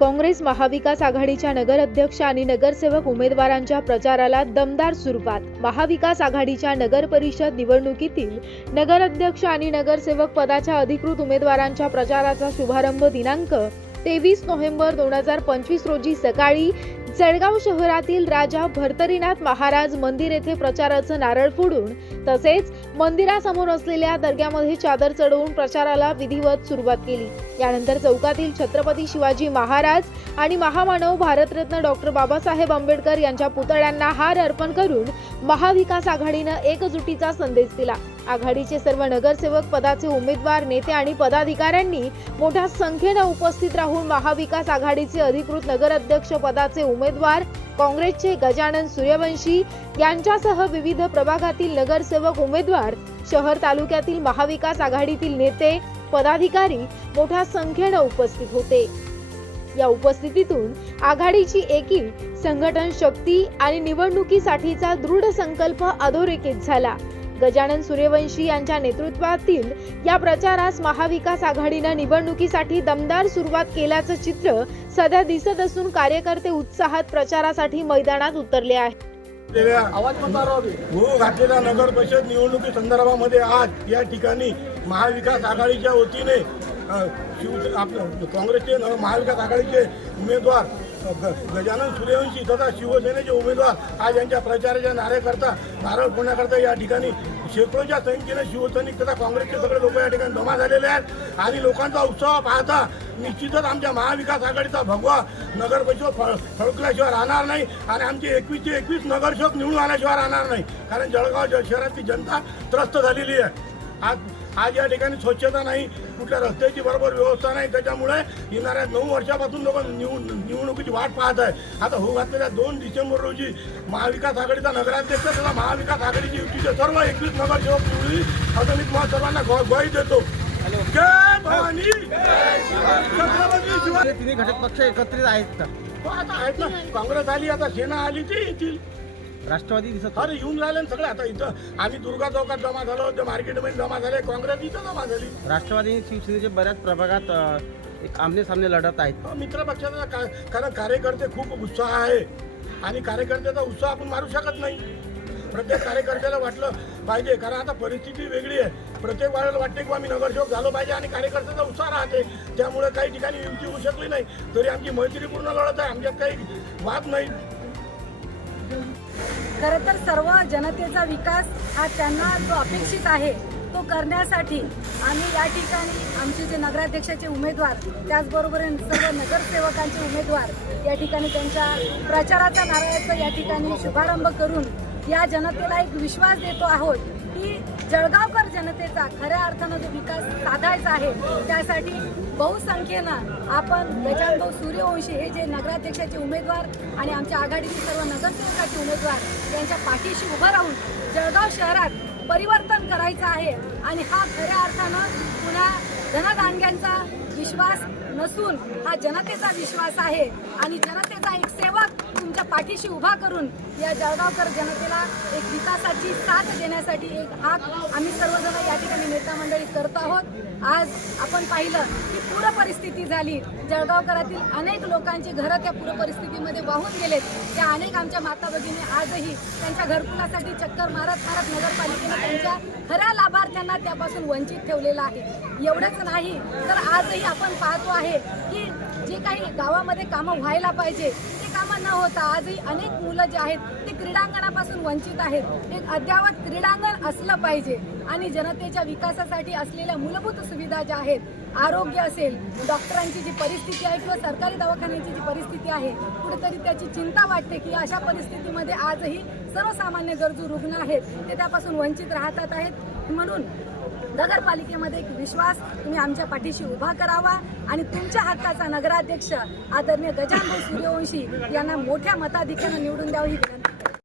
काँग्रेस महाविकास आघाडीच्या नगराध्यक्ष आणि नगरसेवक उमेदवारांच्या प्रचाराला दमदार सुरुवात. महाविकास आघाडीच्या नगर परिषद निवडणुकीतील नगराध्यक्ष आणि नगरसेवक पदाच्या अधिकृत उमेदवारांच्या प्रचाराचा शुभारंभ दिनांक तेवीस नोव्हेंबर दोन हजार पंचवीस रोजी सकाळी जळगाव शहरातील राजा भर्तरीनाथ महाराज मंदिर येथे प्रचाराचं नारळ फोडून तसेच मंदिरासमोर असलेल्या दर्ग्यामध्ये चादर चढवून प्रचाराला विधिवत सुरुवात केली. यानंतर चौकातील छत्रपती शिवाजी महाराज आणि महामानव भारतरत्न डॉक्टर बाबासाहेब आंबेडकर यांच्या पुतळ्यांना हार अर्पण करून महाविकास आघाडीनं एकजुटीचा संदेश दिला. आघाडीचे सर्व नगरसेवक पदाचे उमेदवार नेते आणि पदाधिकाऱ्यांनी मोठ्या संख्येनं उपस्थित राहून महाविकास आघाडीचे अधिकृत नगराध्यक्ष पदाचे उमेदवार काँग्रेसचे गजानन सूर्यवंशी यांच्यासह विविध प्रभागातील नगरसेवक उमेदवार शहर तालुक्यातील महाविकास आघाडीतील नेते पदाधिकारी मोठ्या संख्येनं उपस्थित होते. या उपस्थितीतून आघाडीची एकी संघटन शक्ती आणि निवडणुकीसाठीचा दृढ संकल्प अधोरेखित झाला. गजानन सूर्यवंशी यांच्या नेतृत्वातील या प्रचारास महाविकास आघाडीनं निवडणुकीसाठी दमदार सुरुवात केल्याचं चित्र सध्या दिसत असून कार्यकर्ते उत्साहात प्रचारासाठी मैदानात उतरले आहेत. घातलेल्या नगर परिषद निवडणुकी संदर्भामध्ये आज या ठिकाणी महाविकास आघाडीच्या वतीने आपलं काँग्रेसचे महाविकास आघाडीचे उमेदवार गजानन सूर्यवंशी तथा शिवसेनेचे उमेदवार आज यांच्या प्रचाराच्या नाऱ्याकरता नारळ फोडण्याकरता या ठिकाणी शेकडोच्या संख्येने शिवसैनिक तथा काँग्रेसचे सगळे लोक या ठिकाणी जमा झालेले आहेत. आणि लोकांचा उत्साह पाहता निश्चितच आमच्या महाविकास आघाडीचा भगवा नगर परिषद फळ फळकल्याशिवाय राहणार नाही आणि आमचे एकवीसचे एकवीस नगरसेवक निवडून आल्याशिवाय राहणार नाही. कारण जळगाव शहरातली जनता त्रस्त झालेली आहे. आज आज या ठिकाणी स्वच्छता नाही कुठल्या रस्त्याची बरोबर व्यवस्था नाही. त्याच्यामुळे येणाऱ्या नऊ वर्षापासून लोक निवड निवडणुकीची वाट पाहत आहे आता हो घातलेल्या दोन डिसेंबर रोजी महाविकास आघाडीचा नगराध्यक्ष तथा महाविकास आघाडीची युतीचे सर्व एकवीस नगरसेवक निवडली असं मी तुम्हाला सर्वांना ग्वा- ग्वाही देतो. जय भवानी. तिन्ही घटक पक्ष एकत्रित आहेत का? हो, आता आहेत ना. काँग्रेस आली आता सेना आली ते येतील. राष्ट्रवादी दिसत अरे येऊन राहिले ना सगळे. आता इथं आम्ही दुर्गा चौकात जमा झालो ते मार्केटमध्ये जमा झाले काँग्रेस इथं जमा झाली. राष्ट्रवादी आणि शिवसेनेच्या बऱ्याच प्रभागात अ, एक आमने सामने लढत आहेत. मित्र पक्षाचा का- कारण कार्यकर्ते खूप उत्साह आहे. आणि कार्यकर्त्याचा उत्साह आपण मारू शकत नाही. प्रत्येक कार्यकर्त्याला वाटलं पाहिजे कारण आता परिस्थिती वेगळी आहे. प्रत्येक वेळेला वाटते की आम्ही नगरसेवक झालो पाहिजे आणि कार्यकर्त्याचा उत्साह राहते. त्यामुळे काही ठिकाणी युती होऊ शकली नाही. तरी आमची मैत्रीपूर्ण लढत आहे. आमच्यात काही वाद नाही. खरं तर सर्व जनतेचा विकास हा त्यांना जो अपेक्षित आहे तो करण्यासाठी आम्ही या ठिकाणी आमचे जे नगराध्यक्षाचे उमेदवार त्याचबरोबर सर्व नगरसेवकांचे उमेदवार या ठिकाणी त्यांच्या प्रचाराचा नारळाचा या ठिकाणी शुभारंभ करून या जनतेला एक विश्वास देतो आहोत की जळगावकर जनतेचा खऱ्या अर्थानं जो विकास साधायचा आहे त्यासाठी बहुसंख्येनं आपण गजानभाऊ सूर्यवंशी हे जे नगराध्यक्षाचे उमेदवार आणि आमच्या आघाडीचे सर्व नगरसेवकाचे उमेदवार यांच्या पाठीशी उभं राहून जळगाव शहरात परिवर्तन करायचं आहे आणि हा खऱ्या अर्थानं पुन्हा धनदानग्यांचा विश्वास नसून हा जनतेचा विश्वास आहे. आणि जनतेचा एक सेवक तुमच्या पाठीशी उभा करून या जळगावकर जनतेला एक विकासाची साथ देण्यासाठी एक हात आम्ही सर्वजण या ठिकाणी नेता मंडळी करत आहोत. आज आपण पाहिलं की पूर परिस्थिती झाली. जळगावकरातील अनेक लोकांची घरं त्या पूर परिस्थितीमध्ये वाहून गेलेत. त्या अनेक आमच्या माता भगिनी आजही त्यांच्या घरकुलासाठी चक्कर मारत मारत नगरपालिकेनं त्यांच्या खऱ्या लाभार्थ्यांना त्यापासून वंचित ठेवलेलं आहे. एवढंच नाही तर आजही आपण पाहतो आहे की जे काही गावामध्ये कामं व्हायला पाहिजे ते कामं न होता आजही अनेक मुलं जे आहेत ते क्रीडांगणापासून वंचित आहेत. एक अद्यावत क्रीडांगण असलं पाहिजे आणि जनतेच्या विकासासाठी असलेल्या मूलभूत सुविधा ज्या आहेत आरोग्य असेल डॉक्टरांची जी परिस्थिती आहे किंवा सरकारी दवाखान्याची जी परिस्थिती आहे कुठेतरी त्याची चिंता वाटते की अशा परिस्थितीमध्ये आजही सर्वसामान्य गरजू रुग्ण आहेत ते त्यापासून वंचित राहतात आहेत. म्हणून नगरपालिकेमध्ये एक विश्वास तुम्ही आमच्या पाठीशी उभा करावा आणि तुमच्या हक्काचा नगराध्यक्ष आदरणीय गजानभाऊ सूर्यवंशी यांना मोठ्या मताधिक्यानं निवडून द्यावं ही